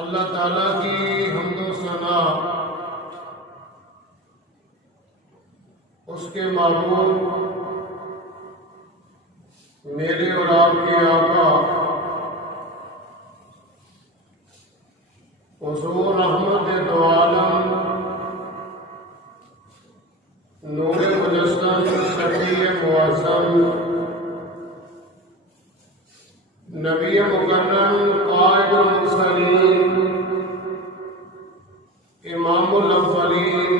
اللہ تعالیٰ کی حمد و ثنا اس کے معبود میرے اور آپ کے آقا حضور رحمت دو عالم نور مجسم شفیع معظم نبی مکرم قائد المرسلین امام الاولین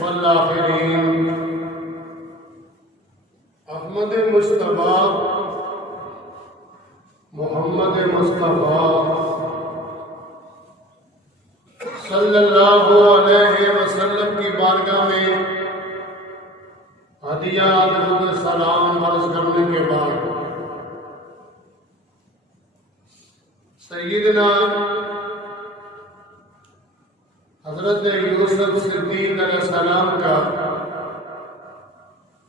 والآخرین احمد مصطفیٰ محمد مصطفیٰ صلی اللہ علیہ وسلم کی بارگاہ میں ہدیہ درود سلام عرض کرنے کے بعد سیدنا حضرت یوسف صدیق علیہ السلام کا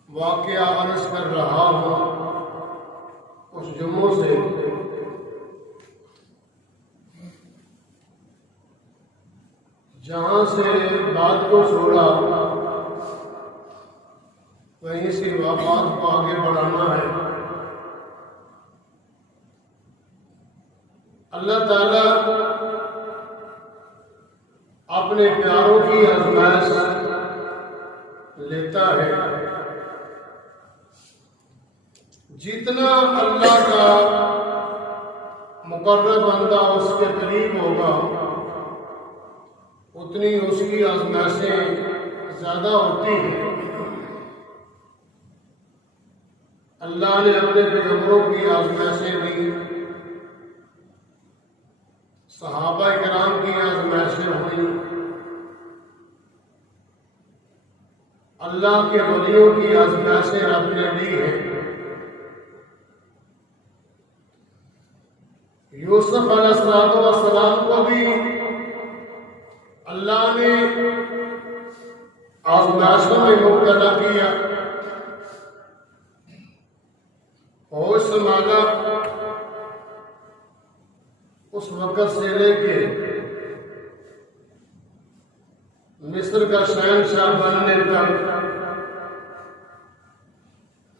واقعہ عرض کر رہا ہوں اس جمعوں سے جہاں سے بات کو چھوڑا وہیں سے بات کو آگے بڑھانا ہے۔ اللہ تعالیٰ اپنے پیاروں کی آزمائش لیتا ہے، جتنا اللہ کا مقرب بندہ اس کے قریب ہوگا اتنی اس کی آزمائشیں زیادہ ہوتی ہیں۔ اللہ نے اپنے پیغمبروں کی آزمائشیں دی، صحابہ کرام کی آزمائشیں ہوئی، اللہ کے ولیوں کی آزمائشیں رب نے لی ہیں۔ یوسف علیہ السلام کو بھی اللہ نے آزمائشوں میں مبتلا کیا، ہوش سنبھالا، اس وقت سے لے کے مصر کا شہنشاہ بننے تک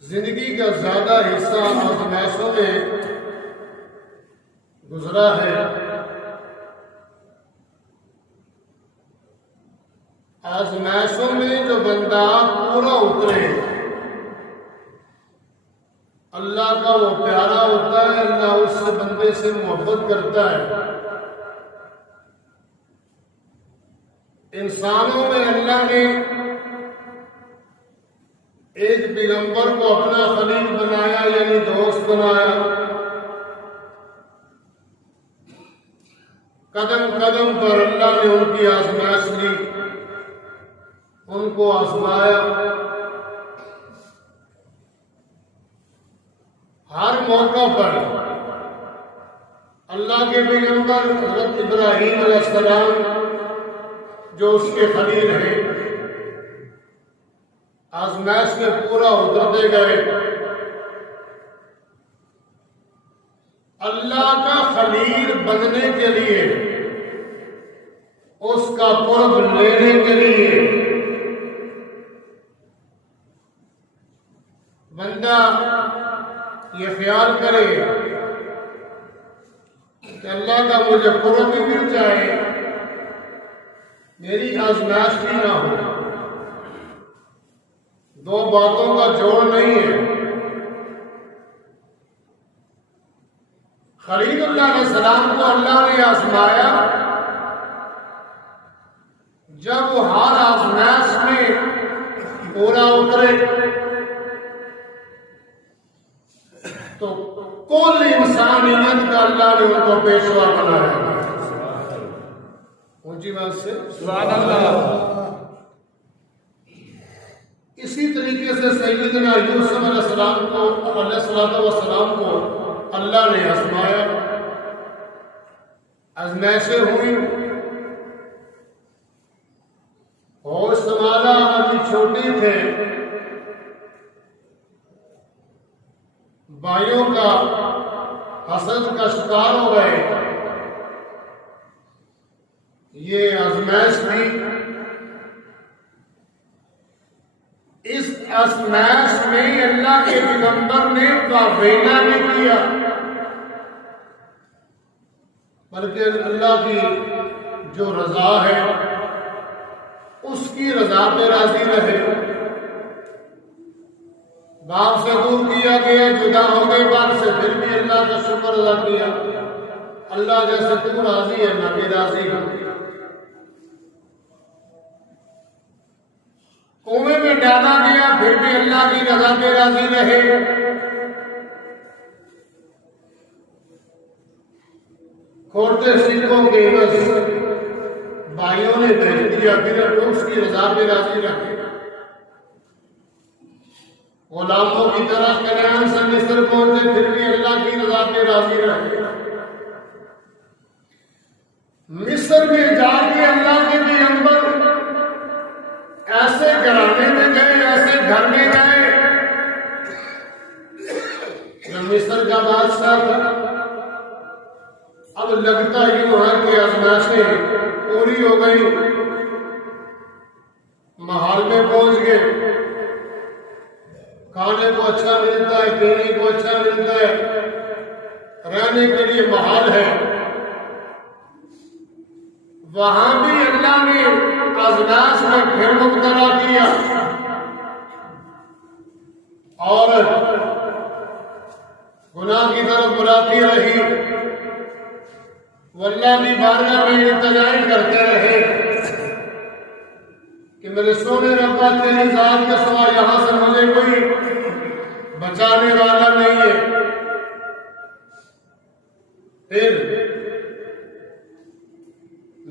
زندگی کا زیادہ حصہ آزمائشوں میں گزرا ہے۔ آزمائشوں میں جو بندہ پورا اترے، اللہ کا وہ پیارا ہوتا ہے، اللہ اس سے بندے سے محبت کرتا ہے۔ انسانوں میں اللہ نے ایک پیغمبر کو اپنا خلیل بنایا، یعنی دوست بنایا۔ قدم قدم پر اللہ نے ان کی آزمائش لی، ان کو آزمایا۔ ہر موقع پر اللہ کے پیغمبر حضرت ابراہیم علیہ السلام جو اس کے خلیل ہیں، آزمائش میں پورا اترتے گئے۔ اللہ کا خلیل بننے کے لیے، اس کا قرب لینے کے لیے بندہ یہ خیال کرے کہ اللہ کا مجھے قرب بھی مل جائے، میری آزمائش بھی نہ ہو۔ دو باتوں کا جوڑ نہیں ہے۔ خلیل اللہ علیہ السلام کو اللہ نے آزمایا، جب وہ ہر آزمائش میں پورا اترے تو کل انسانیت کا اللہ نے ان کو پیشوا بنایا۔ اونچی بات سے سبحان اللہ۔ اسی طریقے سے سیدنا یوسف علیہ السلام کو اللہ نے آزمایا، آزمائشیں ہوئی، ہوش سنبھالا، ابھی چھوٹے تھے، بھائیوں کا حسد کا شکار ہو گئے۔ یہ آزمائش تھی۔ اس آزمائش میں اللہ کے پیغمبر نے کابینہ نہیں کیا، بلکہ اللہ کی جو رضا ہے اس کی رضا پہ راضی رہے۔ باپ سے دور کیا گیا، جدا ہو گئے باپ سے، پھر بھی اللہ کا شکر ادا کیا۔ اللہ جیسے تم راضی ہے میں بھی راضی ہوں۔ کنویں میں ڈالا گیا، پھر بھی اللہ کی رضا پہ راضی رہے۔ کھوٹے سکھوں کے عوض بھائیوں نے بھیج دیا، پھر اس کی رضا پہ راضی رہے۔ غلاموں کی طرح کنعان سے مصر پہنچے، پھر بھی اللہ کی رضا پہ راضی رہے۔ مصر میں جا کے اللہ کے پیغمبر ایسے گھرانے میں گئے، ایسے گھر میں گئے، جو مصر کا بادشاہ تھا۔ اب لگتا یوں ہے کہ آزمائشیں پوری ہو گئی، محل میں پہنچ گئے، کھانے کو اچھا ملتا ہے، پینے کو اچھا ملتا ہے، رہنے کے لیے محل ہے۔ وہاں بھی اللہ نے آزمائش میں پھر مبتلا کیا، اور گناہ کی طرف بلاتی رہی۔ وہ اللہ کی بارگاہ میں التجا کرتے رہے کہ میرے سونے ربا تیری ذات کے سوا یہاں سے مجھے کوئی بچانے والا نہیں ہے۔ پھر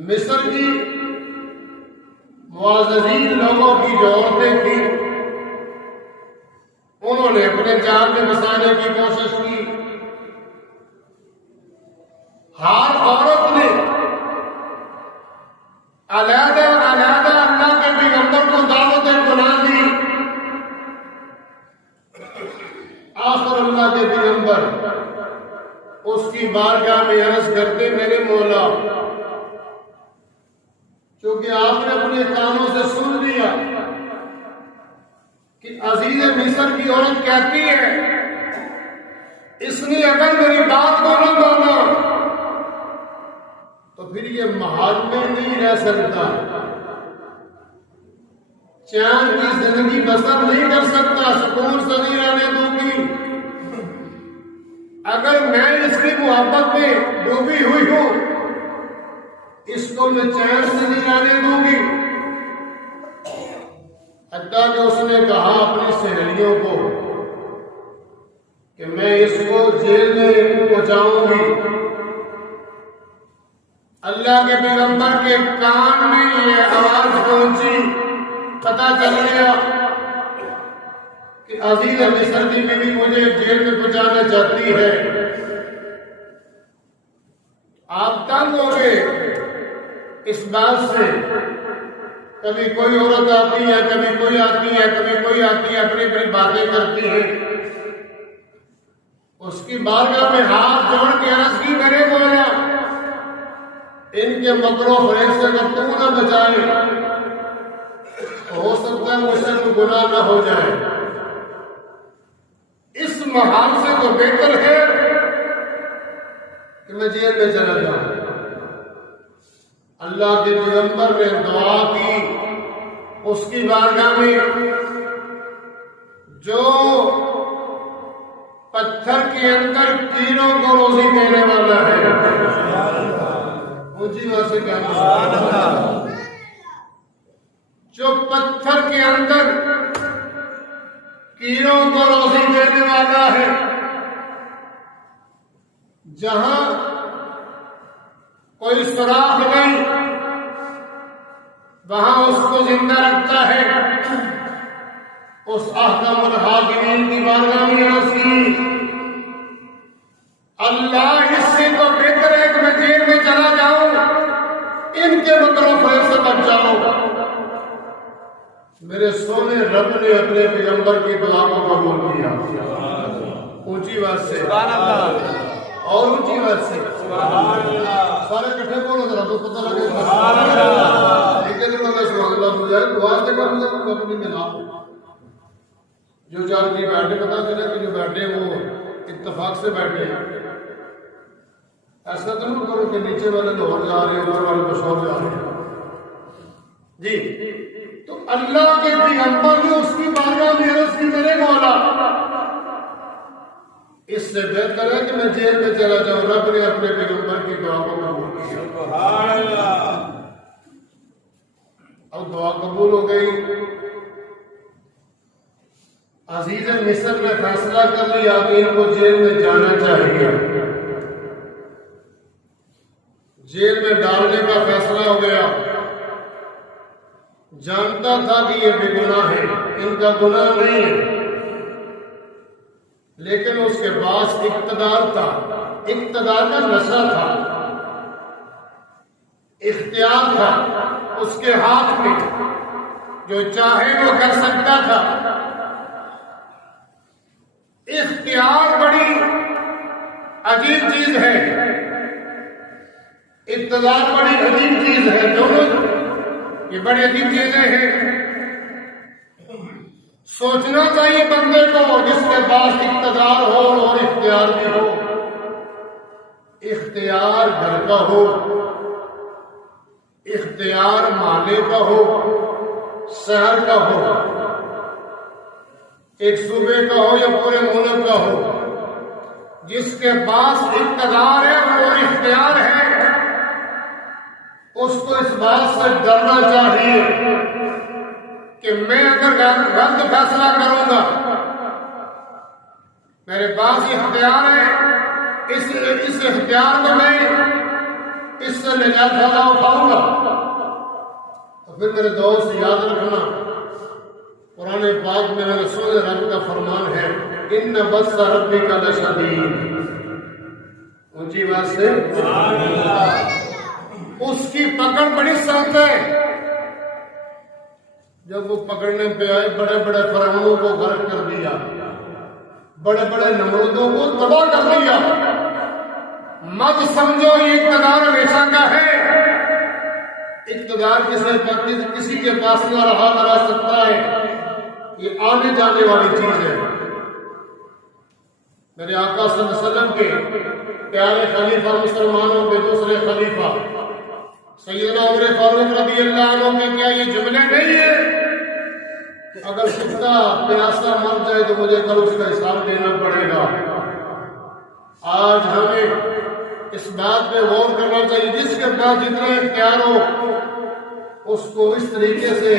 مصر کی معززین لوگوں کی جو عورتیں تھیں، انہوں نے اپنے جان میں بسانے کی کوشش کی. ہر عورت نے علیحدہ علیحدہ اللہ کے پیغمبر کو دعوتیں بنا دی. آخر اللہ کے پیغمبر اس کی بارگاہ میں عرض کرتے میرے مولا چونکہ آپ نے اپنے کانوں سے سن لیا کہ عزیز مصر کی عورت کہتی ہے اس نے اگر میری بات کو نہ مانا تو پھر یہ محل میں نہیں رہ سکتا, چین کی زندگی بسر نہیں کر سکتا, سکون سے نہیں رہنے دوں گی. اگر میں اس کی محبت میں ڈوبی ہوئی ہوں اس کو میں چین سے نہیں رہنے دوں گی. حتیٰ کہ اس نے کہا اپنی سہیلیوں کو کہ میں اس کو جیل میں پہنچاؤں گی. اللہ کے پیغمبر کے کان میں یہ آواز پہنچی, پتہ چل گیا کہ عزیز مصر کی بیوی مجھے جیل میں پہنچانا چاہتی ہے. آپ تنگ ہو گئے اس بات سے, کبھی کوئی عورت آتی ہے, کبھی کوئی آتی ہے, کبھی کوئی آتی ہے, اپنی اپنی باتیں کرتی ہے. اس کی بارگاہ میں ہاتھ جوڑ کے عرض کی میرے مولا ان کے مکر و فریب سے اگر تو نہ بچائے ہو سکتا ہے مجھ سے کوئی گناہ نہ ہو جائے. اس محال سے تو بہتر ہے کہ میں جیل میں چلا جاؤں. اللہ کے پیغمبر نے دعا کی اس کی بارگاہ میں جو پتھر کے اندر کیڑوں کو روزی دینے والا ہے. اونچی بات سے کہنا, جو پتھر کے اندر کیڑوں کو روزی دینے والا ہے, جہاں کوئی سوراخ نہیں وہاں اس کو زندہ رکھتا ہے. اس احکم الحاکمین کی بارگاہ میں رسی اللہ اس سے تو بہتر ہے کہ میں جیل میں چلا جاؤں, ان کے مکر و فریب سے بچ جاؤں. میرے سونے رب نے اپنے پیغمبر کی دعا کو قبول کیا. اونچی بات سے اور اونچی بات سے سارے کٹھے بولو ذرا تو پتہ لگے ایک دن میں سبحان اللہ ہو جائے. دعا سے کر لیں اپنی میں جو چار کی بیٹھے پتا چلا کہ جو بیٹھے وہ اتفاق سے بیٹھے ہیں. ایسا تو نہیں کرو کہ نیچے والے لاہور جا رہے ہیں اوپر والے پشاور جا رہے ہیں جی. تو اللہ کے پیغمبر نے اس کی بارگاہ میں عرض کی میرے مولا اس سے بہتر ہے کہ میں جیل میں چلا جاؤں. رب نے اپنے پیغمبر کی دعا کو قبول کیا. اب دعا قبول ہو گئی. عزیز مصر نے فیصلہ کر لیا کہ ان کو جیل میں جانا چاہیے. جیل میں ڈالنے کا فیصلہ ہو گیا. جانتا تھا کہ یہ بے گناہ ہے, ان کا گناہ نہیں ہے, لیکن اس کے پاس اقتدار تھا, اقتدار کا نشہ تھا, اختیار تھا اس کے ہاتھ میں, جو چاہے وہ کر سکتا تھا. اختیار بڑی عجیب چیز ہے, اقتدار بڑی عجیب چیز ہے. دونوں یہ بڑی عجیب چیزیں ہیں. سوچنا چاہیے بندے کو جس کے پاس اقتدار ہو اور اختیار بھی ہو. اختیار گھر کا ہو, اختیار محلے کا ہو, شہر کا ہو, ایک صوبے کا ہو یا پورے ملک کا ہو, جس کے پاس اقتدار ہے اور اختیار ہے اس کو اس بات سے ڈرنا چاہیے کہ میں اگر غلط فیصلہ کروں گا, میرے پاس اختیار ہے, اس اختیار کو میں اس سے نجات فائدہ اٹھاؤں گا. تو پھر میرے دوست یاد رکھنا قرآن پاک میں رسول رب کا فرمان ہے ان بطش ربک لشدید، اونچی بات سے اس کی پکڑ بڑی سخت ہے۔ جب وہ پکڑنے پہ آئے بڑے بڑے فرعونوں کو غرق کر دیا، بڑے بڑے نمرودوں کو تباہ کر دیا۔ مت سمجھو یہ اقتدار ہمیشہ کا ہے، اقتدار کسی کے پاس نہ رہ سکتا ہے، یہ آنے جانے والی چیز ہے۔ میرے آقا صلی اللہ علیہ وسلم کے پیارے خلیفہ، مسلمانوں کے دوسرے خلیفہ سیدنا عمر فاروق رضی اللہ عنہ کے کیا یہ جملے نہیں ہے کہ اگر کتا پیاسا مر جائے تو مجھے کل اس کا حساب دینا پڑے گا؟ آج ہمیں اس بات پہ غور کرنا چاہیے، جس کے پاس جتنا اختیار ہو اس کو اس طریقے سے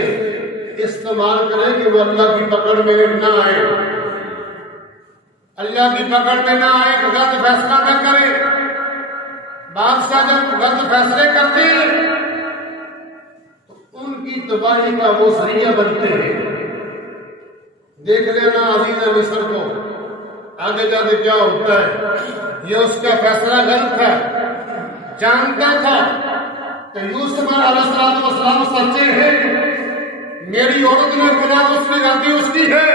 استعمال کرے کہ وہ اللہ کی پکڑ میں نہ آئے، اللہ کی پکڑ میں نہ آئے، غلط فیصلہ نہ کرے۔ بادشاہ جب غلط فیصلے کرتے ہیں تو ان کی تباہی کا وہ ذریعہ بنتے ہیں۔ دیکھ لینا عزیز مصر کو، آگے جا کے کیا ہوتا ہے۔ یہ اس کا فیصلہ غلط ہے، جانتا تھا کہ یوسف علیہ السلام سچے ہیں، میری عورت میں گناہ اس نے غلطی اس کی ہے،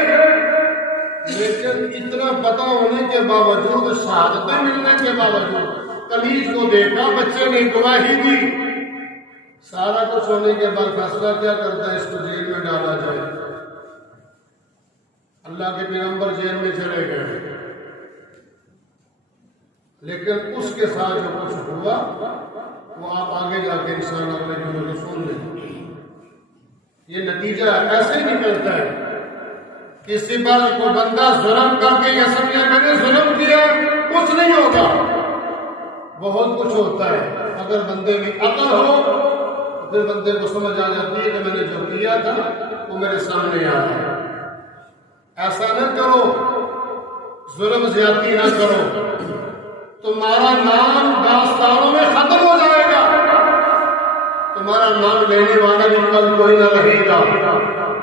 لیکن اتنا پتہ ہونے کے باوجود، شہادتیں ملنے کے باوجود، قمیص کو دیکھا، بچے نے گواہی دی، سارا کچھ ہونے کے بعد فیصلہ کیا کرتا ہے؟ اس کو جیل میں ڈالا جائے۔ اللہ کے پیغمبر جیل میں چلے گئے، لیکن اس کے ساتھ جو کچھ ہوا وہ آپ آگے جا کے انشاءاللہ اپنے جملے کو سن لیں۔ یہ نتیجہ ایسے نکلتا ہے، کسی پر کوئی بندہ ظلم کر کے یہ سمجھے میں نے ظلم کیا، کچھ نہیں ہوگا، بہت کچھ ہوتا ہے۔ اگر بندے میں عقل ہو تو پھر بندے کو سمجھ آ جاتی ہے کہ میں نے جو کیا تھا وہ میرے سامنے آ رہا ہے۔ ایسا نہ کرو، ظلم زیادتی نہ کرو، تمہارا نام داستانوں میں ختم ہو جائے گا، تمہارا نام لینے والا بھی کل کوئی نہ رہے گا۔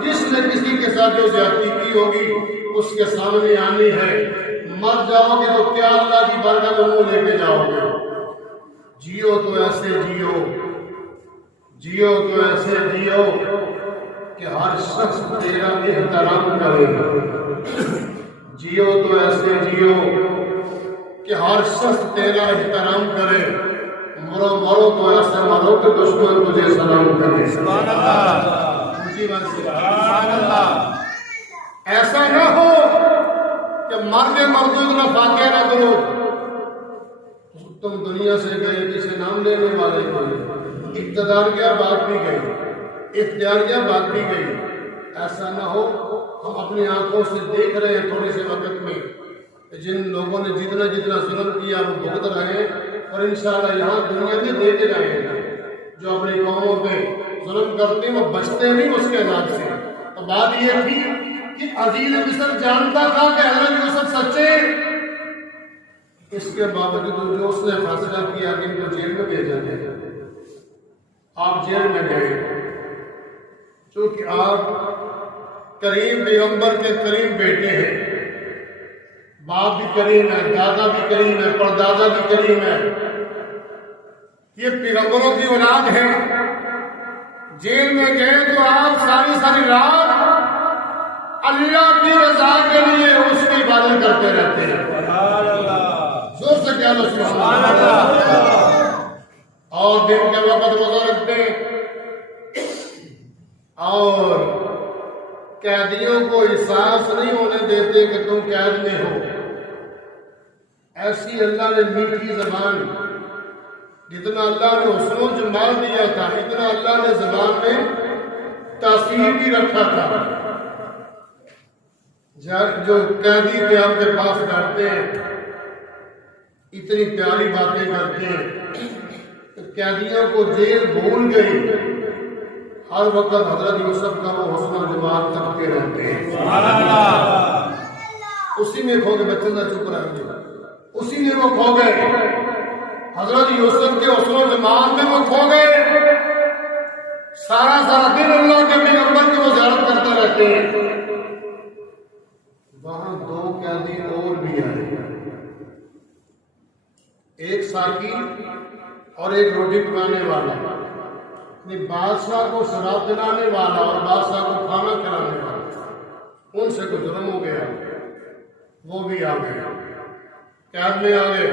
جس نے کسی کے ساتھ جو زیادتی کی ہوگی اس کے سامنے آنی ہے۔ مر جاؤ گے تو کیا اللہ کی بارگاہ میں منہ لے کے جاؤ گے؟ جیو تو ایسے جیو، جیو تو ایسے جیو کہ ہر شخص تیرا احترام کرے، جیو تو ایسے جیو کہ ہر شخص تیرا احترام کرے، مرو مرو تو ایسے مرو کہ دشمن تجھے سلام کرے۔ سبحان اللہ، سبحان اللہ۔ ایسا نہ ہو کہ مرنے مردود نہ فاتحہ نہ کرو، تم دنیا سے گئے کسی نام لینے والے کو، اقتدار کیا بات بھی گئی، اختیار کیا بات بھی گئی۔ ایسا نہ ہو ہم اپنی آنکھوں سے دیکھ رہے ہیں تھوڑے سے وقت میں جن لوگوں نے جتنا جتنا ظلم کیا وہ بھگت رہے، اور انشاءاللہ یہاں دنیا میں دیکھ رہے ہیں جو اپنی قوموں پہ ظلم کرتے ہیں وہ بچتے نہیں اس کے عذاب سے۔ تو بات یہ تھی کہ عزیز مصر جانتا تھا کہ حضرت یوسف سچے، اس کے باوجود جو اس نے فیصلہ کیا کہ ان کو جیل میں بھیجا جائے۔ آپ جیل میں گئے چونکہ آپ کریم پیغمبر کے کریم بیٹے ہیں، باپ بھی کریم ہے، دادا بھی کریم ہے، پردادا بھی کریم ہے، یہ پیغمبروں کی اولاد ہے۔ جیل میں گئے تو آپ ساری ساری رات اللہ کی رضا کے لیے اس کی عبادت کرتے رہتے ہیں۔ زور سے کیا لو سبحان اللہ۔ اور دن کے وقت روزہ رکھتے اور قیدیوں کو احساس نہیں ہونے دیتے کہ تم قید میں ہو۔ ایسی اللہ نے میٹھی زبان، جتنا اللہ نے حسن و جمال دیا تھا اتنا اللہ نے زبان میں تاثیر بھی رکھا تھا۔ جو قیدی پہ آپ کے پاس بیٹھتے ہیں اتنی پیاری باتیں کرتے ہیں، قیدیوں کو جیل بھول گئی، ہر وقت حضرت یوسف کا وہ حسن و جمال تکتے رہتے ہیں۔ اسی میں کھو گئے، بچے نہ چپ رہیں گے، اسی میں وہ کھو گئے، حضرت یوسف کے حسن و جمال میں وہ کھو گئے۔ سارا دن اللہ کے پیغمبر کی وہ زیارت کرتے رہتے ہیں، وہاں دو قیدی اور بھی آئے، ایک ساقی اور ایک روٹی پکانے والا، بادشاہ کو شراب دلانے والا اور بادشاہ کو کھانا کھلانے والا، ان سے کچھ ظلم ہو گیا، وہ بھی آ گئے، قید میں آ گئے۔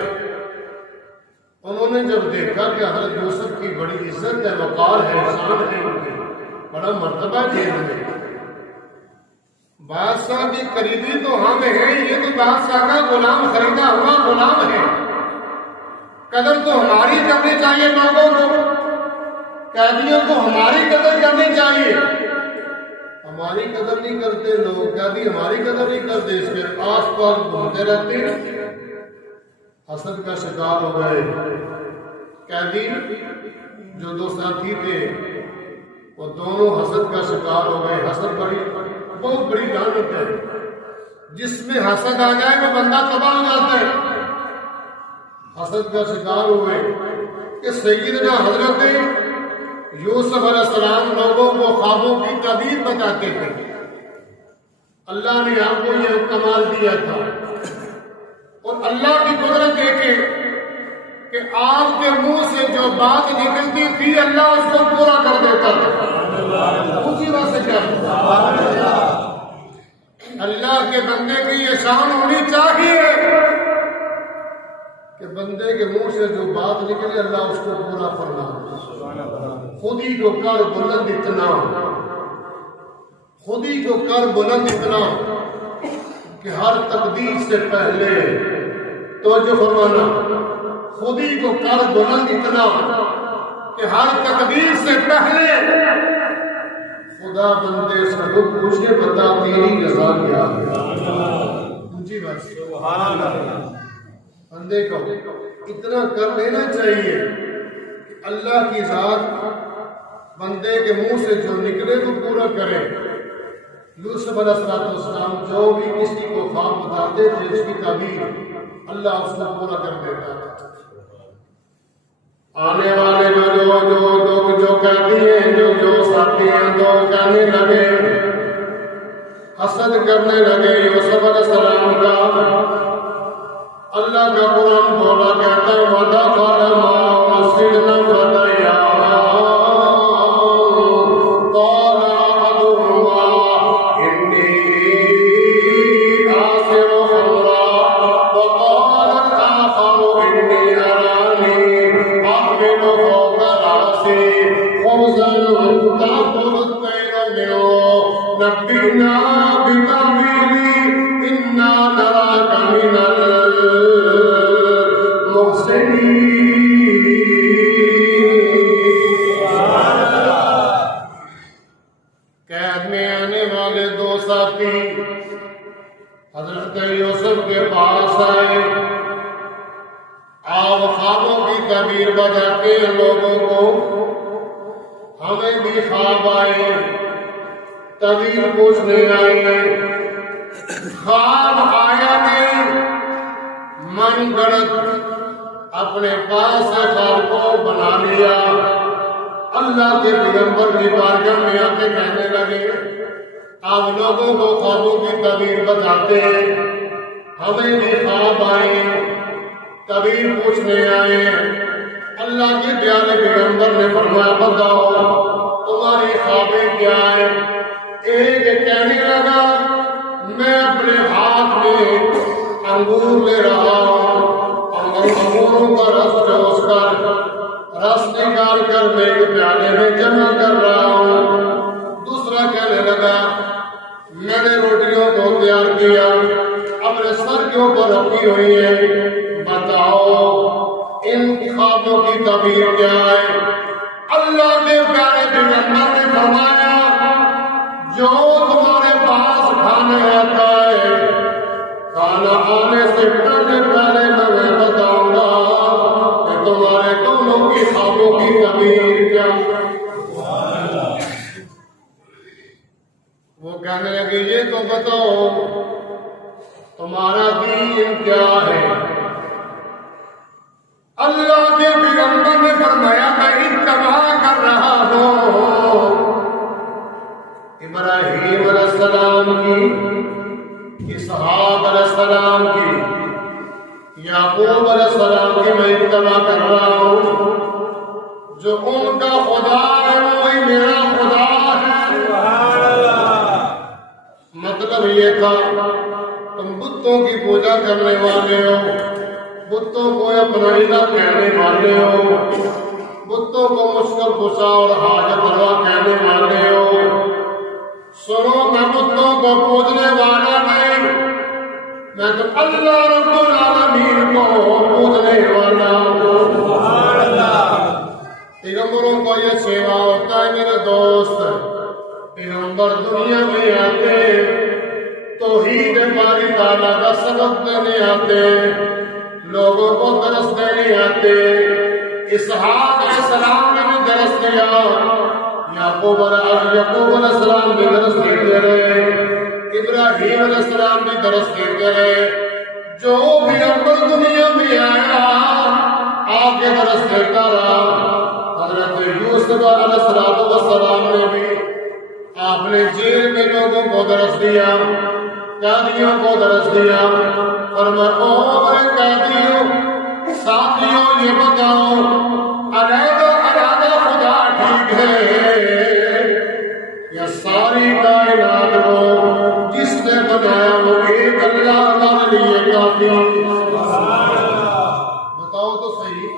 انہوں نے جب دیکھا کہ حضرت یوسف کی بڑی عزت ہے، وقار ہے، شان ہے، ان کی بڑا مرتبہ جیل میں، بادشاہ کی قریبی تو ہم ہیں، یہ تو بادشاہ کا غلام، خریدا ہوا غلام ہے، قدر تو ہماری کرنی چاہیے، لوگوں کو، قیدیوں کو ہماری قدر کرنی چاہیے، ہماری قدر نہیں کرتے لوگ، قیدی ہماری قدر نہیں کرتے، اس کے آس پاس گھومتے رہتے، حسد کا شکار ہو گئے۔ قیدی جو دو ساتھی تھے وہ دونوں حسد کا شکار ہو گئے۔ حسد بہت بڑی لعنت ہے، جس میں حسد آ جائے وہ بندہ تباہ ہو جاتا ہے۔ حسد کا شکار ہوئے کہ سیدنا حضرت یوسف علیہ السلام لوگوں کو خوابوں کی تعبیر بتاتے تھے، اللہ نے آپ کو یہ کمال دیا تھا، اور اللہ کی قدرت دیکھے کہ آپ کے منہ سے جو بات نکلتی تھی اللہ اس کو پورا کر دیتا تھا۔ اسی بات سے کیا اللہ کے بندے کی یہ شان ہونی چاہیے کہ بندے کے منہ سے جو بات نکلے اللہ اس کو پورا فرما، خود ہی کو کر بلند اتنا، خود ہی کو کر بلند اتنا کہ ہر تقدیر سے پہلے توجہ فرمانا، خود ہی کو کر بلند اتنا کہ ہر تقدیر سے پہلے خدا بندے سے کو پوچھے بتا تیری رضا کیا ہے۔ جی بس سبحان اللہ، بندے کو اتنا کر لینا چاہیے کہ اللہ کی ذات بندے کے منہ سے جو نکلے تو پورا کرے۔ یوسف علیہ السلام جو بھی کسی کو خواب بتاتے تھے اس کی تعبیر اللہ اس کو پورا کر دیتا تھا۔ آنے والے جو قیدی ہیں، جو ساتھی ہیں، تو کہنے لگے، حسد کرنے لگے یوسف علیہ السلام کا۔ اللہ کا قرآن بولا کہتا ہے وَدَخَلَ مَعَهُ السِّجْنَ فَتَيَّانِ قَالَ أَحَدُهُمَا إِنِّي آسِرُ خَمْرًا وَقَالَ الْآخَرُ إِنِّي أَرَانِي أَحْمِلُ فَوْقَ رَأْسِي خُبْزًا تَأْكُلُ الطَّيْرُ مِنْهُ نَبِّئْنَا بِتَأْوِيلِهِ إِنَّا نَرَاكَ مِنَ قید میں آنے والے دو ساتھی حضرت یوسف کے پاس آئے، آپ خوابوں کی تعبیر بتاتے ہیں لوگوں کو، ہمیں بھی خواب آئے، تعبیر پوچھنے آئے، خواب آیا نہیں، من گڑت اپنے پاس سے خواب کو بنا لیا۔ اللہ کے پیغمبر کی بارگاہ میں آتے کہنے لگے آپ لوگوں کو خوابوں کی تعبیر بتاتے ہیں، ہمیں بھی خواب آئے، تعبیر پوچھنے آئے۔ اللہ کے پیارے پیغمبر نے فرمایا بتاؤ تمہاری خوابیں کیا ہیں؟ ایک کہنے لگا میں اپنے ہاتھ میں انگور لے رہا ہوں، انگوروں کا رس چوس کر رس نکال کر میں ایک پیالے میں جمع کر رہا ہوں۔ دوسرا کہنے لگا میں نے روٹیوں کو تیار کیا، اپنے سر کے اوپر رکھی ہوئی ہے، بتاؤ ان خوابوں کی تعبیر کیا ہے؟ اللہ کے پیارے پیغمبر نے فرمایا جو تمہارے پاس کھانے آتا ہے، کھانا آنے سے پہلے میں بتاؤں گا کہ تمہارے دونوں کی خوابوں کی تعبیر کیا ہے۔ وہ کہنے لگے یہ تو بتاؤ تمہارا دین کیا ہے؟ اللہ کے پیغمبر نے فرمایا میں اتباع کر رہا ہوں ابراہیم علیہ علیہ السلام کی، یعقوب علیہ السلام کی میں اتباع کر رہا ہوں، جو ان کا خدا ہے وہی میرا خدا ہے۔ مطلب یہ تھا تم بتوں کی پوجا کرنے والے ہو، بتوں کو اپنا الہ کہنے والے ہو، بتوں کو مشکل کشا اور حاجت روا کہنے والے ہو، سنو میں بتوں کو پوجنے والا نہیں، میں تو اللہ رب العالمین کو پوجنے والا ہوں۔ پیغمبروں کو یہ سیوا ہوتا ہے میرے دوست، پیغمبر دنیا میں آتے توحید باری تعالیٰ کا سبق دینے آتے، لوگوں کو درس دینے آتے۔ اسحاق علیہ السلام نے بھی درس دیا، یعقوب علیہ السلام بھی درس دیتے رہے، ابراہیم علیہ السلام بھی درس دیتے رہے۔ جو بھی پیغمبر دنیا میں آیا آپ کے درس دیتا رہا۔ حضرت یوسف علیہ السلام نے بھی آپ نے جیل میں لوگوں کو درس دیا، قیدیوں کو درس دیا، فرمایا او میرے قیدیوں ساتھیوں یہ بتاؤ علیحدہ خدا ٹھیک ہے یا ساری کائنات کو جس نے بنایا وہ ایک اللہ ہمارے لیے کافی؟ بتاؤ تو صحیح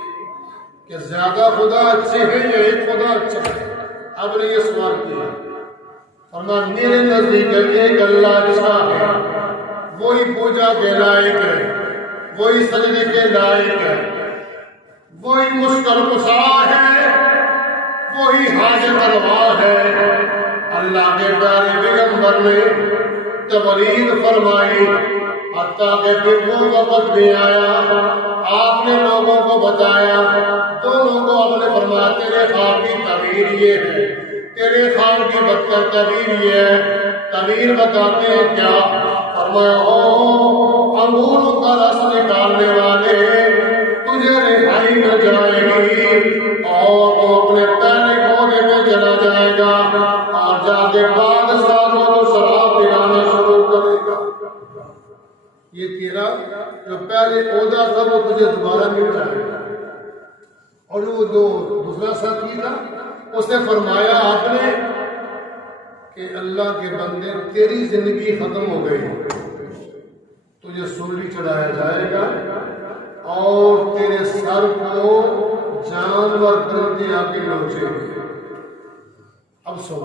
کہ زیادہ خدا اچھے ہیں یا ایک خدا اچھا ہے؟ اب نے یہ سوال کیا، فرمایا میرے نزدیک ایک اللہ اچھا ہے، وہی پوجا کے لائق ہے، وہی سجدے کے لائق ہے، وہی مشکل کشا ہے، وہی حاجت روا ہے۔ اللہ کے پیارے پیغمبر نے تبلیغ فرمائی، حتیٰ کہ پھر وہ وقت بھی آیا آپ نے لوگوں کو بتایا، دونوں کو آپ نے فرمایا تیرے خواب کی تعبیر یہ ہے، تیرے خواب کی بدتر تعبیر یہ ہے۔ تعبیر بتاتے ہیں کیا؟ فرمایا انگوروں کا رس نکالنے والے تجھے رہائی مل جائے گی اور وہ اپنے پہلے گھوڑے میں چلا جائے گا اور جا کے بادشاہ کو شراب پلانا شروع کرے گا۔ یہ تیرا جو پہلے عہدہ تھا وہ تجھے دوبارہ مل جائے گا۔ اور وہ جو دوسرا ساتھی تھا اس نے فرمایا آپ نے کہ اللہ کے بندے تیری زندگی ختم ہو گئی، تجھے سولی چڑھایا جائے گا اور تیرے سر کو جانور درندے آ کے نوچیں گے۔ اب سو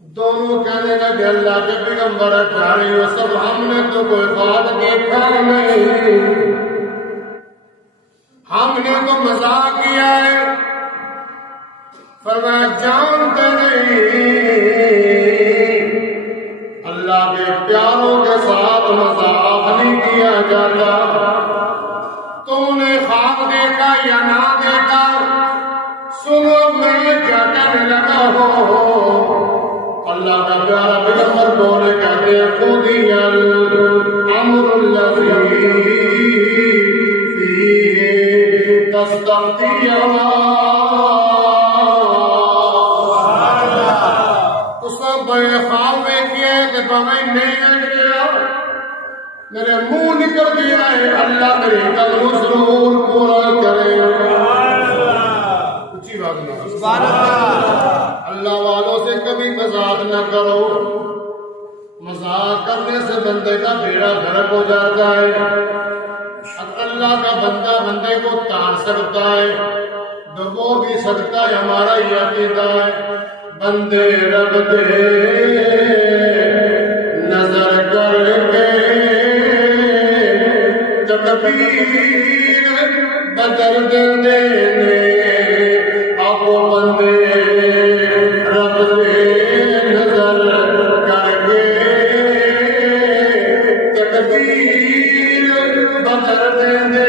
دونوں کہنے لگے اللہ کے پیغمبر پیارے یوسف ہم نے تو کوئی خواب دیکھا نہیں، ہم نے تو مذاق کیا ہے۔ فرمایا جانتے نہیں اللہ کے پیاروں کے ساتھ مذاق نہیں کیا جاتا۔ تم نے خواب دیکھا یا نہ دیکھا، سنو میں کیا کہنے لگا ہوں۔ اللہ کا پیارا پیغمبر بولے کہتے ہیں قضی الامر الذی فیہ تستفتیون۔ میرے منہ نکل گیا ہے، اللہ میرے قدر ضرور پورا کرے۔ اچھی بات نہیں، سبحان اللہ۔ اللہ والوں سے کبھی مذاق نہ کرو، مذاق کرنے سے بندے کا بیڑا غرق ہو جاتا ہے۔ اللہ کا بندہ بندے کو تان سکتا ہے، دبو بھی سکتا ہے، ہمارا یہ عقیدہ ہے۔ بندے رب دے نظر کر کے تکبیر بدر دینے اب بندے رب دے نظر کر کے تکبیر بدر دینے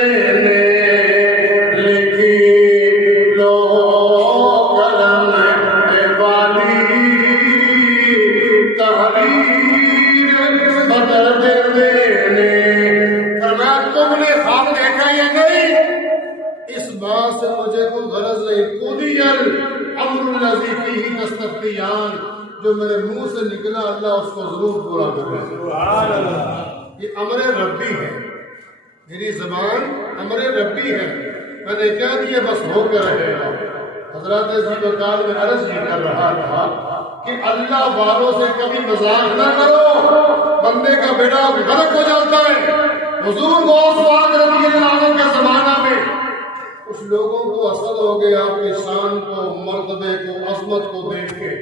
جو میرے منہ سے نکلا اللہ اس کو ضرور پورا کرے. یہ امر ربی ہے، میری زبان امر ربی ہے، میں نے کہہ دیا بس ہو کے رہے گا. حضرات ذیبکال میں عرض یہ کر رہا تھا کہ اللہ والوں سے کبھی مذاق نہ کرو، بندے کا بیڑا غرق ہو جاتا ہے. حضور غوث پاک رضی اللہ عنہ کے زمانہ میں کچھ لوگوں کو حسد ہو گیا آپ کی شان کو، مرتبے کو، عظمت کو دیکھ کے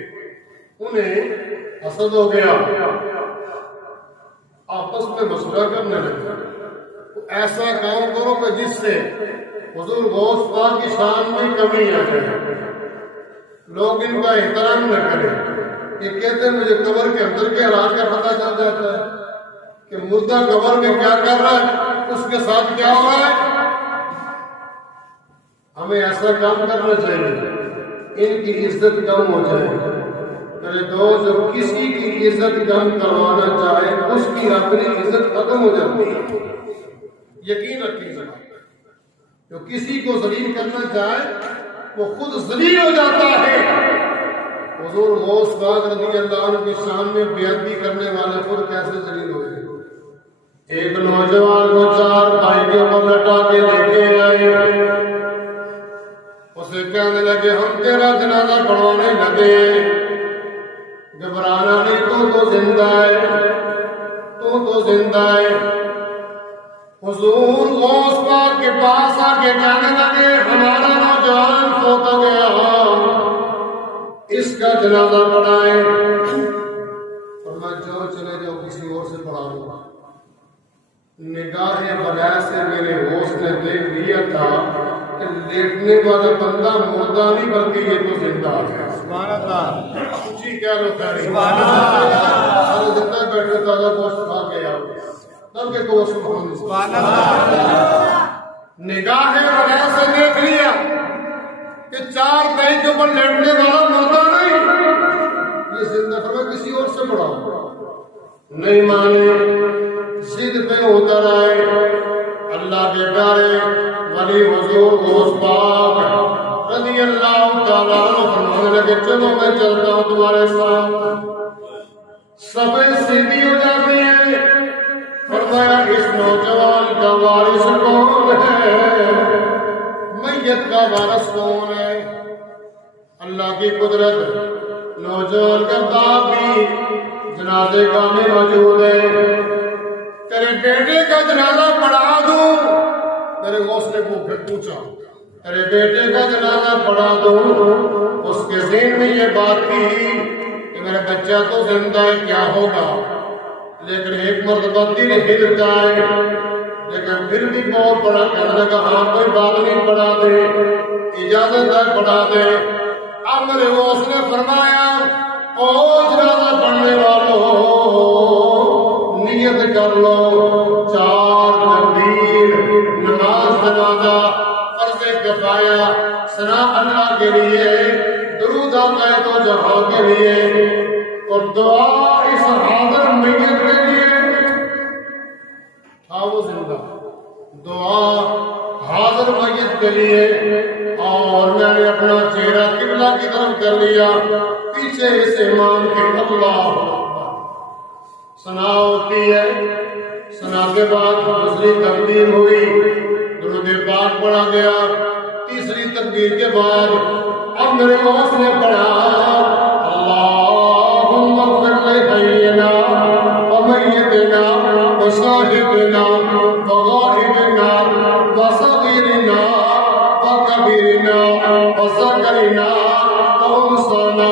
انہیں حسد ہو گیا، آپس میں مشورہ کرنے لگے ایسا کام کرو کہ جس سے حضور غوث پاک کی شان میں کمی آ جائے، لوگ ان کا احترام نہ کریں. یہ کہتے ہیں مجھے قبر کے اندر کے حالات کا پتہ چل جاتا ہے کہ مردہ قبر میں کیا کر رہا ہے، اس کے ساتھ کیا ہو رہا ہے. ہمیں ایسا کام کرنا چاہیے ان کی عزت کم ہو جائے. میرے دوست جب کسی کی عزت کم کروانا چاہے اس کی اپنی عزت ختم ہو جاتی ہے. یقین رکھیے جو کسی کو ذلیل کرنا چاہے وہ خود ذلیل ہو جاتا ہے. حضور غوث پاک رضی اللہ عنہ کی شان میں بے ادبی کرنے والے خود کیسے ذلیل ہوئے. ایک نوجوان کو 4 بھائی کے اوپر لٹا کے لے کے آئے، اسے کہنے لگے ہم تیرا جنازہ پڑھوانے لگے. گھبرانا نہیں، تو زندہ ہے، تو زندہ ہے. حضور غوث پاک کے پاس آ کے کہنے لگے ہمارا نوجوان فوت ہو گیا، اس کا جنازہ پڑھائیں. اور میں جو چلے جاؤ کسی اور سے پڑھا دوں. نگاہ بلا سے میرے ہوش نے دیکھ لیا تھا کہ لیٹنے والا بندہ مردہ نہیں بلکہ یہ تو زندہ ہے. سبحان اللہ. اونچی کیا روتا ہے سبحان اللہ. سارے زندہ بیٹھے تازہ گوشت کھا کے آؤ تب کہ کو سبحان اللہ. نگاہ بلا سے دیکھ لیا کہ 4 بھائی کے اوپر لیٹنے والا مردہ نہیں، یہ زندہ. فرمایا کسی اور سے پڑھاؤ. نہیں مانے، ضد پہ اتر آئے. اللہ کے پیارے ولی حضور غوث پاک رضی اللہ تعالیٰ عنہ فرمانے لگے چلو میں چلتا ہوں تمہارے ساتھ. صفیں سیدھی ہو جاتی ہیں. فرمایا اس نوجوان کا وارث کون ہے، میت کا وارث کون ہے. اللہ کی قدرت، نوجوان کا باپ بھی جنازے گاہ میں موجود ہے. تیرے بیٹے کا جنازہ پڑھا دوں. میرے غوث نے پوچھا تیرے بیٹے کا جنازہ پڑھا دوں. اس کے ذہن میں یہ بات تھی کہ میرا بچہ تو زندہ ہے کیا ہوگا، لیکن ایک مرتبہ دل ہلتا ہے. لیکن پھر بھی بہت بڑا کہنے لگا ہاں کوئی بات نہیں پڑھا دے، اجازت ہے پڑھا دے. اب میرے غوث نے فرمایا او جنازہ پڑھنے والوں نیت کر لو 4 تکبیر نماز جنازہ فرض کفایہ ثنا اللہ کے لیے، درود آقا دو جہاں کے لیے، اور دعا اس حاضر میت کے لیے. تھا وہ زندہ، دعا حاضر میت کے لیے. اور میں نے اپنا چہرہ قبلہ کی طرف کر لیا، پیچھے اس امام کے اللہ ثنا ہوتی ہے. ثنا کے بعد دوسری تکبیر ہوئی، درود پاک پڑھا گیا. تیسری تکبیر کے بعد اب میرے غوث نے پڑھا اللہم اغفر لحینا ومیتنا وشاہدنا وغائبنا وصغیرنا وکبیرنا وذکرنا وانثانا.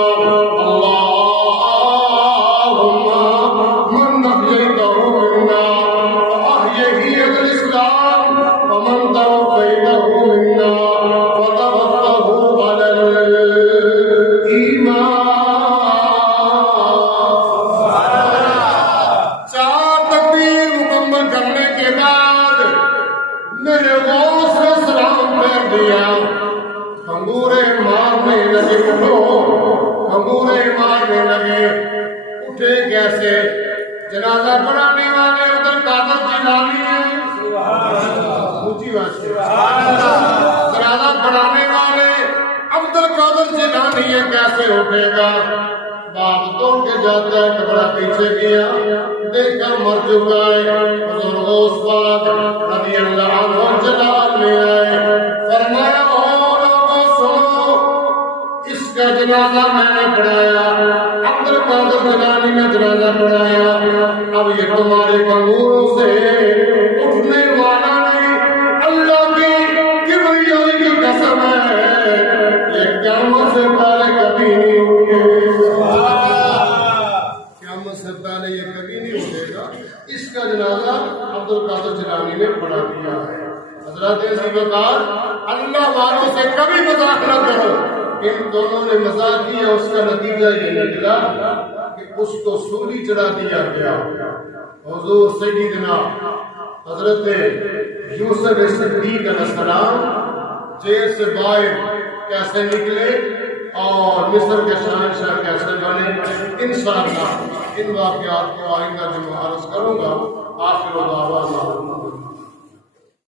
جنازہ پڑھانے والے ادھر قادر جیلانی ہیں، اونچی بات سے جنازہ پڑھانے والے عبد القادر جیلانی ہے، کیسے اٹھے گا؟ بات تو جاتا ہے کپڑا پیچھے کیا دیکھا مر چکا ہے بزرگ عثمان رضی اللہ عنہ جلال میں آئے فرمایا او لوگوں سنو اس کا جنازہ میں نے پڑھایا عبد القادر جیلانی کا جنازہ پڑھایا اب یہ تمہارے کنگوروں سے اٹھنے والا نہیں اللہ کی کبریائی کی قسم ہے یہ قیامت سے پہلے کبھی نہیں اٹھے قیامت سے پہلے یہ کبھی نہیں اٹھے گا اس کا جنازہ عبد القادر جیلانی نے پڑھا دیا ہے حضرت عزیز وقار اللہ والوں سے کبھی مذاق نہ کرو ان دونوں نے مذاق کیا اس کا نتیجہ یہ نکلا کہ اس کو سولی چڑھا دیا گیا حضور سیدنا حضرت یوسف صدیق علیہ السلام جیل سے باہر کیسے نکلے اور مصر کے شہنشاہ کیسے بنے انشاءاللہ ان واقعات کو آئندہ جو عرض کروں گا آخر دعوانا